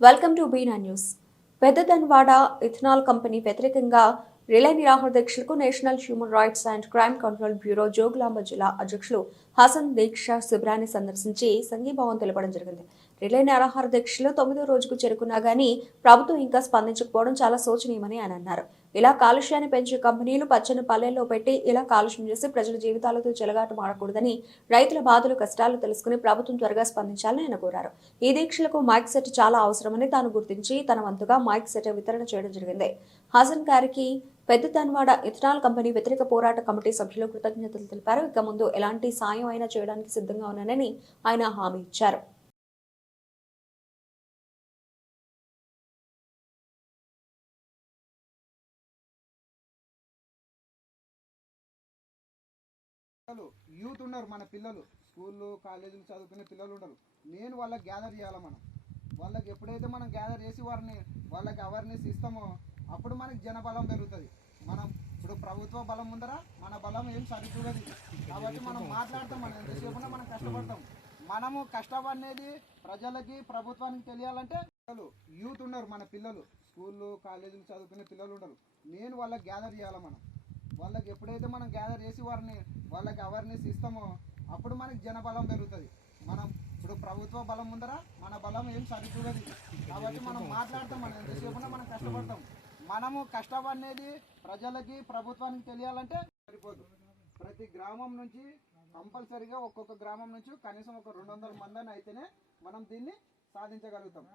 Welcome to బీనా news పెద్ద Dhanwada ethanol company వ్యతిరేకంగా relay నిరాహారదీక్షలకు national human rights and crime control bureau Jogulamba జిల్లా అధ్యక్షులు హసన్ దీక్ష శిబిరాన్ని సందర్శించి సంఘీభావం తెలపడం జరిగింది. రిలే నిరాహార తొమ్మిదో రోజుకు చేరుకున్నా గానీ ప్రభుత్వం ఇంకా స్పందించకపోవడం చాలా శోచనీయమని ఆయన అన్నారు. ఇలా కాలుష్యాన్ని పెంచే కంపెనీలు పచ్చని పల్లెల్లో పెట్టి ఇలా కాలుష్యం చేసి ప్రజల జీవితాలతో చెలగాటం ఆడకూడదని రైతుల బాధలు కష్టాలు తెలుసుకుని ప్రభుత్వం త్వరగా స్పందించాలని ఆయన కోరారు. ఈ దీక్షలకు మైక్ సెట్ చాలా అవసరమని తాను గుర్తించి తన వంతుగా మైక్ సెట్ వితరణ చేయడం జరిగింది. హాసన్ గారికి పెద్ద తన్వాడ ఇథనాల్ కంపెనీ వ్యతిరేక పోరాట కమిటీ సభ్యులు కృతజ్ఞతలు తెలిపారు. ఇక ముందు ఎలాంటి సాయం అయినా చేయడానికి సిద్ధంగా ఉన్నానని ఆయన హామీ ఇచ్చారు. అసలు యూత్ ఉన్నారు మన పిల్లలు. స్కూళ్ళు కాలేజీలు చదువుకునే పిల్లలు ఉండరు. నేను వాళ్ళకి గ్యాదర్ చేయాలి మనం? వాళ్ళకి ఎప్పుడైతే మనం గ్యాదర్ చేసి వారిని వాళ్ళకి అవేర్నెస్ ఇస్తామో అప్పుడు మనకి జనబలం పెరుగుతుంది. మనం ఇప్పుడు ప్రభుత్వ బలం ఉందరా? మన బలం ఏం సరిపోదు కాబట్టి మనం మాట్లాడతాం మనం ఎంతసేపు మనం కష్టపడతాం. మనము కష్టపడేది ప్రజలకి ప్రభుత్వానికి తెలియాలంటే పిల్లలు యూత్ ఉన్నారు మన పిల్లలు. స్కూళ్ళు కాలేజీలు చదువుకునే పిల్లలు ఉండరు. నేను వాళ్ళకి గ్యాదర్ చేయాలి మనం? వాళ్ళకి ఎప్పుడైతే మనం గ్యాదర్ చేసి వారిని వాళ్ళకి అవేర్నెస్ ఇస్తామో అప్పుడు మనకి జనబలం పెరుగుతుంది. మనం ఇప్పుడు ప్రభుత్వ బలం ఉందరా? మన బలం ఏం సరిపోదు కాబట్టి మనం మాట్లాడతాం మనం ఎంతసేపు మనం కష్టపడతాం. మనము కష్టపడేది ప్రజలకి ప్రభుత్వానికి తెలియాలంటే సరిపోదు. ప్రతి గ్రామం నుంచి కంపల్సరీగా ఒక్కొక్క గ్రామం నుంచి కనీసం ఒక రెండు వందల మందిని అయితేనే మనం దీన్ని సాధించగలుగుతాం.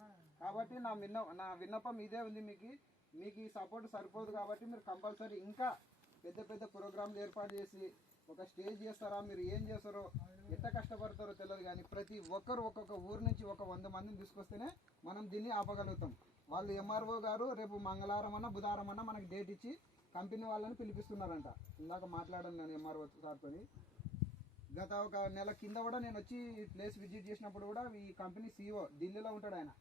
కాబట్టి నా విన్న నా విన్నపం ఇదే ఉంది మీకు. మీకు ఈ సపోర్ట్ సరిపోదు కాబట్టి మీరు కంపల్సరీ ఇంకా పెద్ద పెద్ద ప్రోగ్రాంలు ఏర్పాటు చేసి ఒక స్టేజ్ చేస్తారా? మీరు ఏం చేస్తారో ఎంత కష్టపడతారో తెలియదు కానీ ప్రతి ఒక్కరు ఒక్కొక్క ఊరు నుంచి ఒక వంద మందిని తీసుకొస్తేనే మనం దీన్ని ఆపగలుగుతాం. వాళ్ళు ఎంఆర్ఓ గారు రేపు మంగళవారం అన్న బుధవారం అన్న మనకి డేట్ ఇచ్చి కంపెనీ వాళ్ళని పిలిపిస్తున్నారంట. ఇందాక మాట్లాడాను నేను ఎంఆర్ఓ సార్తో గత ఒక నెల కింద కూడా నేను వచ్చి ప్లేస్ విజిట్ చేసినప్పుడు కూడా ఈ కంపెనీ సీఈఓ ఢిల్లీలో ఉంటాడు ఆయన.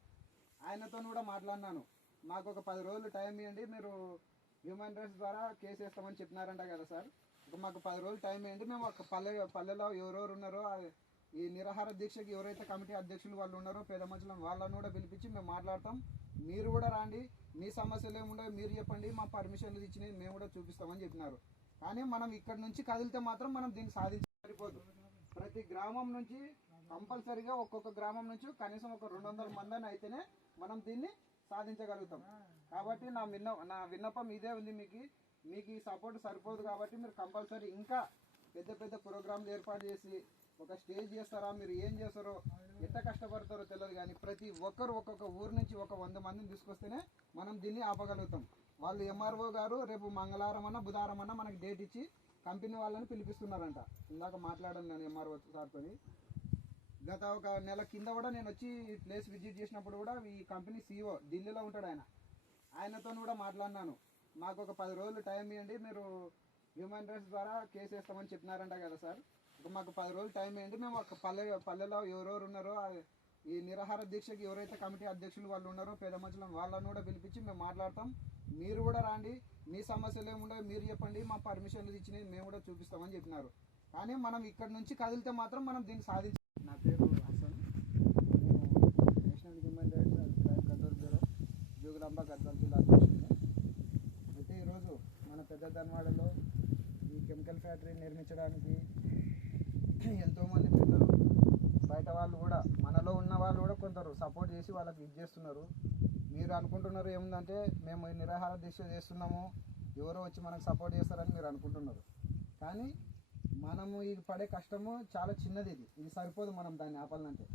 ఆయనతో కూడా మాట్లాడినాను. మాకు ఒక పది రోజులు టైం ఇవ్వండి మీరు హ్యూమన్ రైట్స్ ద్వారా కేసు వేస్తామని చెప్పినారంట కదా సార్. మాకు పది రోజులు టైం ఏంటి మేము ఒక పల్లె పల్లెలో ఎవరెవరు ఉన్నారో ఈ నిరాహార దీక్షకి ఎవరైతే కమిటీ అధ్యక్షులు వాళ్ళు ఉన్నారో పేద మనుషులను వాళ్ళని కూడా పిలిపించి మేము మాట్లాడతాం. మీరు కూడా రాండి. మీ సమస్యలు ఏముండవు మీరు చెప్పండి. మా పర్మిషన్లు ఇచ్చినవి మేము కూడా చూపిస్తామని చెప్పినారు. కానీ మనం ఇక్కడ నుంచి కదిలితే మాత్రం మనం దీన్ని సాధించ సరిపోదు. ప్రతి గ్రామం నుంచి కంపల్సరిగా ఒక్కొక్క గ్రామం నుంచి కనీసం ఒక రెండు వందల మందిని అయితేనే మనం దీన్ని సాధించగలుగుతాం. కాబట్టి నా విన్న నా విన్నపం ఇదే ఉంది మీకు. మీకు ఈ సపోర్ట్ సరిపోదు కాబట్టి మీరు కంపల్సరీ ఇంకా పెద్ద పెద్ద ప్రోగ్రాంలు ఏర్పాటు చేసి ఒక స్టేజ్ చేస్తారా? మీరు ఏం చేస్తారో? ఎంత కష్టపడతారో తెలియదు కానీ ప్రతి ఒక్కరు ఒక్కొక్క ఊరు నుంచి ఒక వంద మందిని తీసుకొస్తేనే మనం దీన్ని ఆపగలుగుతాం. వాళ్ళు ఎంఆర్ఓ గారు రేపు మంగళవారం అన్న బుధవారం అన్న మనకి డేట్ ఇచ్చి కంపెనీ వాళ్ళని పిలిపిస్తున్నారంట. ఇందాక మాట్లాడాను నేను ఎంఆర్ఓ సార్తో గత ఒక నెల కింద కూడా నేను వచ్చి ఈ ప్లేస్ విజిట్ చేసినప్పుడు కూడా ఈ కంపెనీ సీఈఓ ఢిల్లీలో ఉంటాడు ఆయన. ఆయనతో కూడా మాట్లాడినాను. మాకు ఒక పది రోజులు టైం ఇవ్వండి మీరు హ్యూమన్ రైట్స్ ద్వారా కేసు వేస్తామని చెప్పినారంట కదా సార్. మాకు పది రోజులు టైం ఇవ్వండి మేము ఒక పల్లె పల్లెలో ఎవరెవరు ఉన్నారో ఈ నిరాహార దీక్షకి ఎవరైతే కమిటీ అధ్యక్షులు వాళ్ళు ఉన్నారో పేద మనుషులను వాళ్ళని కూడా పిలిపించి మేము మాట్లాడతాం. మీరు కూడా రండి మీ సమస్యలు ఏముండవు మీరు చెప్పండి మా పర్మిషన్లు ఇచ్చినవి మేము కూడా చూపిస్తామని చెప్పినారు. కానీ మనం ఇక్కడ నుంచి కదిలితే మాత్రం మనం దీన్ని సాధించాం నా పేరు హసన్. నేను national human rights and crime control bureau Jogulamba Gadwal జిల్లా అధ్యక్షుడిని. అయితే ఈరోజు మన పెద్ద ధన్వాడలో ఈ కెమికల్ ఫ్యాక్టరీ నిర్మించడానికి ఎంతోమంది పిల్లలు బయట వాళ్ళు కూడా మనలో ఉన్న వాళ్ళు కూడా కొందరు సపోర్ట్ చేసి వాళ్ళకి ఇది చేస్తున్నారు. మీరు అనుకుంటున్నారు ఏముందంటే మేము నిరాహార దీక్ష చేస్తున్నాము ఎవరో వచ్చి మనకు సపోర్ట్ చేస్తారని మీరు అనుకుంటున్నారు. కానీ మనము ఇది పడే కష్టము చాలా చిన్నది ఇది. ఇది సరిపోదు మనం దాన్ని ఆపాలంటే.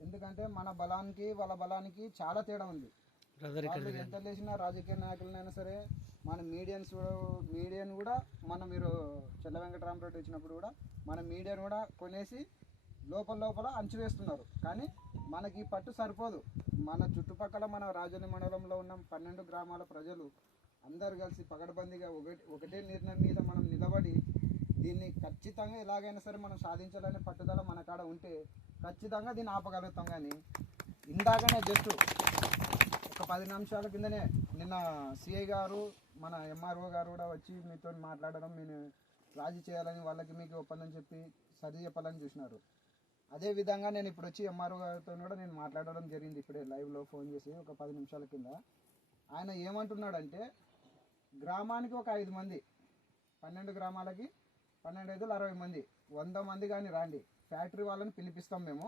ఎందుకంటే మన బలానికి వాళ్ళ బలానికి చాలా తేడా ఉంది. వాళ్ళు ఎంత లేచినా రాజకీయ నాయకులనైనా సరే మన మీడియన్స్ మీడియాని కూడా మన మీరు చెల్ల వెంకటరామరెడ్డి వచ్చినప్పుడు కూడా మన మీడియాని కూడా కొనేసి లోపల లోపల అంచువేస్తున్నారు కానీ మనకి ఈ పట్టు సరిపోదు. మన చుట్టుపక్కల మన రాజధాని మండలంలో ఉన్న పన్నెండు గ్రామాల ప్రజలు అందరు కలిసి పగడబందీగా ఒకటి ఒకటే నిర్ణయం మీద మనం నిలబడి దీన్ని ఖచ్చితంగా ఎలాగైనా సరే మనం సాధించాలనే పట్టుదల మన కాడ ఉంటే ఖచ్చితంగా దీన్ని ఆపగలుగుతాం కానీ ఇందాకనే జస్ట్ ఒక పది నిమిషాల కిందనే నిన్న సిఐ గారు మన ఎంఆర్ఓ గారు కూడా వచ్చి మీతో మాట్లాడడం నేను రాజీ చేయాలని వాళ్ళకి మీకు ఒప్పందం చెప్పి సరి చెప్పాలని చూసినారు. అదే విధంగా నేను ఇప్పుడు వచ్చి ఎంఆర్ఓ గారితో కూడా నేను మాట్లాడడం జరిగింది ఇప్పుడే లైవ్లో ఫోన్ చేసి ఒక పది నిమిషాల కింద. ఆయన ఏమంటున్నాడంటే గ్రామానికి ఒక ఐదు మంది పన్నెండు గ్రామాలకి పన్నెండు ఐదులు అరవై మంది. వంద మంది కానీ రాండి. ఫ్యాక్టరీ వాళ్ళని పిలిపిస్తాం మేము.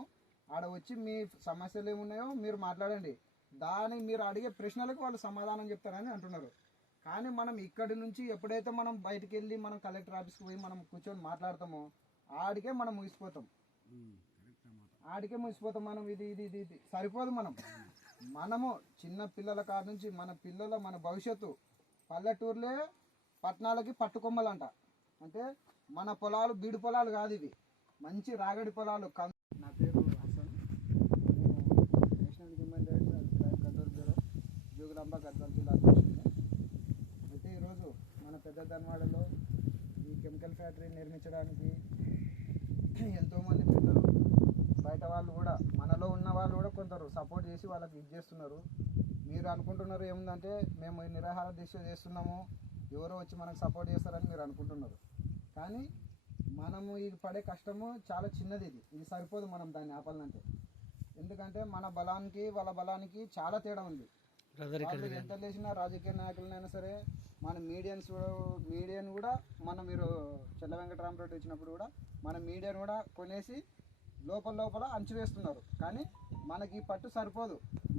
ఆడ వచ్చి మీ సమస్యలు ఏమున్నాయో మీరు మాట్లాడండి. దాని మీరు అడిగే ప్రశ్నలకు వాళ్ళు సమాధానం చెప్తారని అంటున్నారు. కానీ మనం ఇక్కడి నుంచి ఎప్పుడైతే మనం బయటికి వెళ్ళి మనం కలెక్టర్ ఆఫీస్కి పోయి మనం కూర్చొని మాట్లాడతామో ఆడికే మనం ముగిసిపోతాం. ఆడికే ముగిసిపోతాం మనం. ఇది ఇది ఇది ఇది. సరిపోదు మనం. మనము చిన్న పిల్లల కాడ నుంచి మన పిల్లల మన భవిష్యత్తు పల్లెటూర్లే పట్టణాలకి పట్టుకొమ్మలంట. అంటే మన పొలాలు బీడు పొలాలు కాదు ఇవి. మంచి రాగడి పొలాలు. కం- నా పేరు హసన్. నేను national human rights crime control bureau Jogulamba Gadwal జిల్లా అధ్యక్షుడిని. అయితే ఈరోజు మన పెద్ద ధన్వాడలో ఈ కెమికల్ ఫ్యాక్టరీ నిర్మించడానికి ఎంతోమంది పిల్లలు బయట వాళ్ళు కూడా మనలో ఉన్న వాళ్ళు కూడా కొందరు సపోర్ట్ చేసి వాళ్ళకి ఇది చేస్తున్నారు. మీరు అనుకుంటున్నారు ఏముందంటే మేము ఈ నిరాహార దీక్ష చేస్తున్నాము ఎవరో వచ్చి మనకు సపోర్ట్ చేస్తారని మీరు అనుకుంటున్నారు. కానీ మనము ఇది పడే కష్టము చాలా చిన్నది ఇది. ఇది సరిపోదు మనం దాన్ని ఆపాలంటే. ఎందుకంటే మన బలానికి వాళ్ళ బలానికి చాలా తేడా ఉంది. వాళ్ళు ఎంత లేచినా రాజకీయ నాయకులనైనా సరే మన మీడియన్స్ మీడియాను కూడా మన మీరు చెల్ల వెంకటరామరెడ్డి వచ్చినప్పుడు కూడా మన మీడియాను కూడా కొనేసి లోపల లోపల అంచువేస్తున్నారు కానీ మనకి ఈ పట్టు సరిపోదు.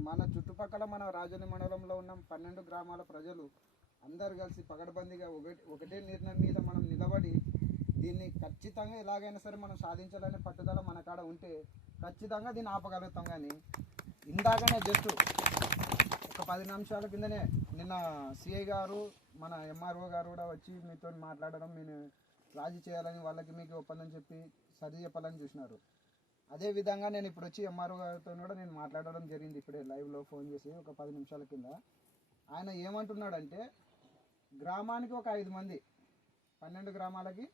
మన చుట్టుపక్కల మన రాజధాని మండలంలో ఉన్న పన్నెండు గ్రామాల ప్రజలు అందరు కలిసి పగడబందీగా ఒకటి ఒకటే నిర్ణయం మీద మనం నిలబడి దీన్ని ఖచ్చితంగా ఎలాగైనా సరే మనం సాధించాలనే పట్టుదల మన కాడ ఉంటే ఖచ్చితంగా దీన్ని ఆపగలుగుతాం కానీ ఇందాకనే జస్ట్ ఒక పది నిమిషాల కిందనే నిన్న సిఐ గారు మన ఎంఆర్ఓ గారు కూడా వచ్చి మీతో మాట్లాడడం నేను రాజీ చేయాలని వాళ్ళకి మీకు ఒప్పందం చెప్పి సరి చెప్పాలని చూసినారు. అదే విధంగా నేను ఇప్పుడు వచ్చి ఎంఆర్ఓ గారితో కూడా నేను మాట్లాడడం జరిగింది ఇప్పుడే లైవ్లో ఫోన్ చేసి ఒక పది నిమిషాల కింద. ఆయన ఏమంటున్నాడంటే గ్రామానికి ఒక ఐదు మంది. పన్నెండు గ్రామాలకి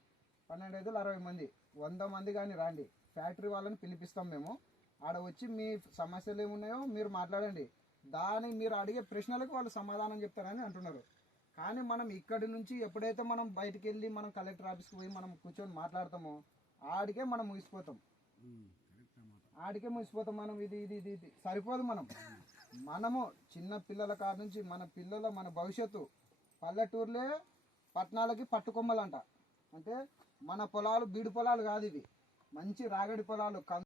పన్నెండు ఐదులు అరవై మంది. వంద మంది కానీ రాండి. ఫ్యాక్టరీ వాళ్ళని పిలిపిస్తాం మేము. ఆడ వచ్చి మీ సమస్యలు ఏమున్నాయో మీరు మాట్లాడండి. దాని మీరు అడిగే ప్రశ్నలకు వాళ్ళు సమాధానం చెప్తారని అంటున్నారు. కానీ మనం ఇక్కడి నుంచి ఎప్పుడైతే మనం బయటికి వెళ్ళి మనం కలెక్టర్ ఆఫీస్కి పోయి మనం కూర్చొని మాట్లాడతామో ఆడికే మనం ముగిసిపోతాం. ఆడికే ముగిసిపోతాం మనం. ఇది ఇది ఇది ఇది. సరిపోదు మనం. మనము చిన్న పిల్లల కాడ నుంచి మన పిల్లల మన భవిష్యత్తు పల్లెటూరులే పట్టణాలకి పట్టుకొమ్మలంట. అంటే మన పొలాలు బీడు పొలాలు కాదు ఇవి. మంచి రాగడి పొలాలు